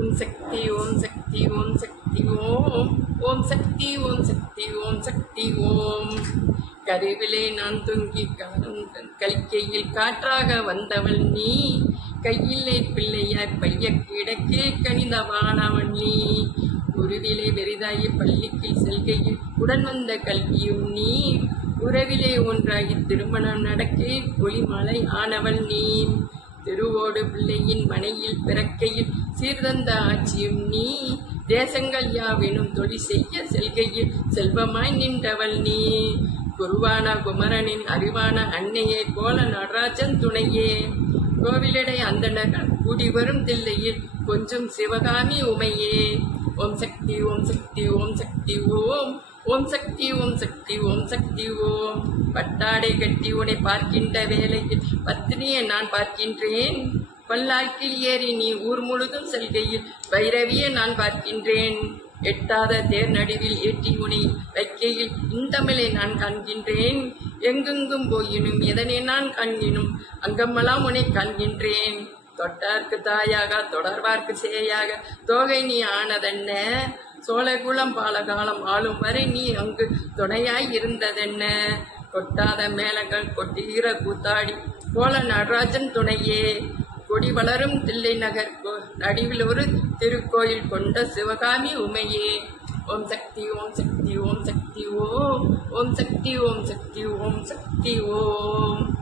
ஓம் சக்தி ஓம் சக்தி ஓம் சக்தி ஓம். ஓம் சக்தி ஓம் சக்தி ஓம் சக்தி ஓம். கருவிலே நான் தொங்கி கலந்த- கலிக்கையில் காற்றாக வந்தவள் நீ. கையிலே பிள்ளையார் பைய கிடக்கே கணிதவானவன் நீ. குருவிலே வெறிதாகி பள்ளிக்கு செல்கையில் உடன் வந்த கல்வியும் நீ. உறவிலே ஒன்றாகி திருமணம் நடக்கே ஒளிமலை ஆனவள் நீ. திருவோடு பிள்ளையின் மனையில் பிறக்கையில் சீர்தந்த ஆட்சியும் நீ தேசங்கள் யாவினும் தொழில் செய்ய செல்கையில் செல்வமாய் நின்றவள் நீ. குருவான குமரனின் அறிவான அன்னையே கோல நடராஜன் துணையே. கோவிலடை அந்தணர்கள் கூடி வரும் தில்லையில் கொஞ்சம் சிவகாமி உமையே. ஓம் சக்தி ஓம் சக்தி ஓம் சக்தி ஓம் ஓம் சக்தி ஓம் சக்தி ஓம் சக்தி ஓம். பட்டாடை கட்டி உன்னை பார்க்கின்ற வேளையில் பத்தினியை நான் பார்க்கின்றேன். பல்லாக்கில் ஏறி நீ ஊர் முழுதும் செல்கையில் பைரவியை நான் பார்க்கின்றேன். எட்டாத தேர் நடுவில் ஏற்றி உனை வைக்கையில் இந்தமிழை நான் காண்கின்றேன். எங்கெங்கும் போயினும் எதனை நான் காண்கினும் அங்கமெல்லாம் உன்னை காண்கின்றேன். தொட்டார்க்கு தாயாக தொடர்வார்க்கு சேயாக தோகை நீ ஆனதென்ன? சோழகுளம் பாலகாலம் ஆளும் வரை நீ அங்கு துணையாய் இருந்ததென்ன? கொட்டாத மேளங்கள் கொட்டுகிற கூத்தாடி. கோழ நடராஜன் துணையே. கொடி வளரும் தில்லை நகர் கோ- நடுவில் ஒரு திருக்கோயில் கொண்ட சிவகாமி உமையே. ஓம் சக்தி ஓம் சக்தி ஓம் சக்தி ஓம். ஓம் சக்தி ஓம் சக்தி ஓம் சக்தி ஓம்.